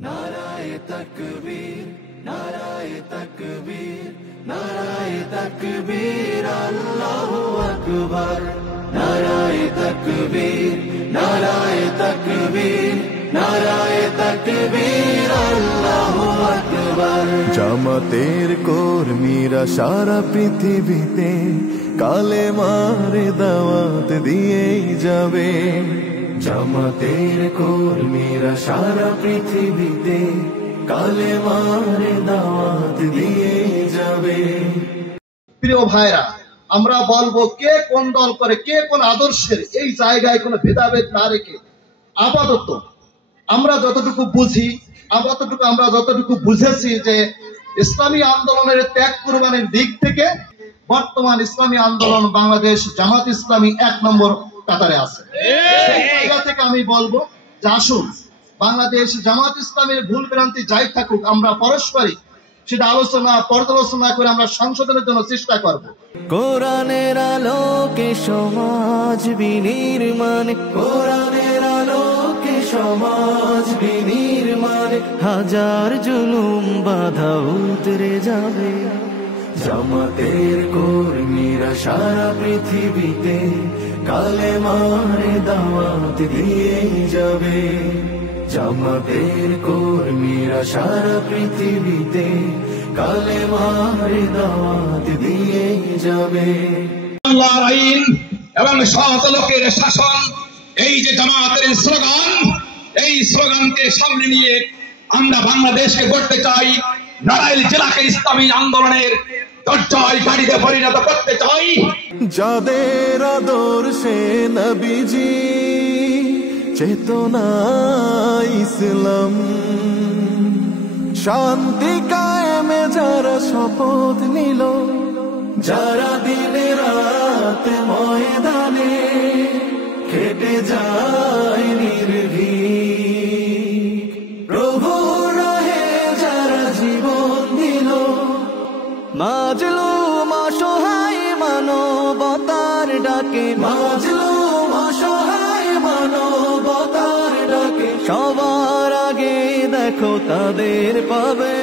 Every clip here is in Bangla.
नाराए तकबीर, नाराए तकबीर, नाराए तकबीर, अल्लाहु अकबर। नाराए तकबीर, नाराए तकबीर, नाराए तकबीर, अल्लाहु अकबर। জামাতের কর্মীরা সারা পৃথিবীতে কালেমার দাওয়াত দিয়েই যাবে। জামাতের কর্মীরা সারা পৃথিবীতে কালেমার দাওয়াত দিয়ে যাবে। প্রিয় ভাইরা, আমরা বলবো কে কোন দল করে, কে কোন আদর্শের, এই জায়গায় কোনো ভেদাভেদ না রেখে আপাতত আমরা যতটুকু বুঝি, আমরা যতটুকু বুঝেছি যে ইসলামী আন্দোলনের ত্যাগ কুরবানির দিক থেকে বর্তমান ইসলামী আন্দোলন বাংলাদেশ জামাত ইসলামী 1 নম্বর কাতারে আছে। সেই জায়গা থেকে আমি বলবো যে আসুন বাংলাদেশ জামাত ইসলামের ভুল ভ্রান্তি যাই থাকুক, আমরা পারস্পরিক সেটা আলোচনা পর্যালোচনা করে আমরা সংশোধনের জন্য চেষ্টা করব। কোরআনের আলোকে সমাজ বিনির্মাণ, কোরআনের আলোকে সমাজ বিনির্মাণ, হাজার জুলুম বাধা উতরে যাবে। জামাতের কর্মীরা সারা পৃথিবীতে কালেমার দাওয়াত দিয়ে যাবে। জামাতের কর্মীরা সারা পৃথিবীতে কালেমার দাওয়াত দিয়ে যাবে। আল্লাহর আইন এবং সৎ লোকের শাসন, এই যে জামাতের স্লোগান, এই স্লোগানকে সামনে নিয়ে আমরা বাংলাদেশকে গড়তে চাই। নড়াইল জেলাকে ইসলামী আন্দোলনের গাড়িতে পরিণত করতে চাই। যাদের আদর্শে নবীজি চেতনা ইসলাম, শান্তি কায়েমে যারা শপথ নিল, যারা দিনে রাত ময়দানে খেটে যায় নির্ভীক, প্রভুর রাহে যারা জীবন দিল, মাজলুম অসহায় মানবতার ডাকে, মাজলুম অসহায় মানবতার ডাকে, সবার আগে দেখো তাদের পাবে।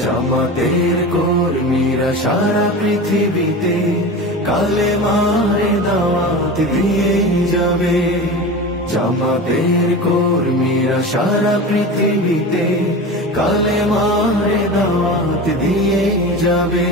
জামাতের কর্মীরা সারা পৃথিবীতে কালেমার দাওয়াত দিয়ে যাবে। জামাতের কর্মীরা সারা পৃথিবীতে কালেমার দাওয়াত দিয়ে যাবে।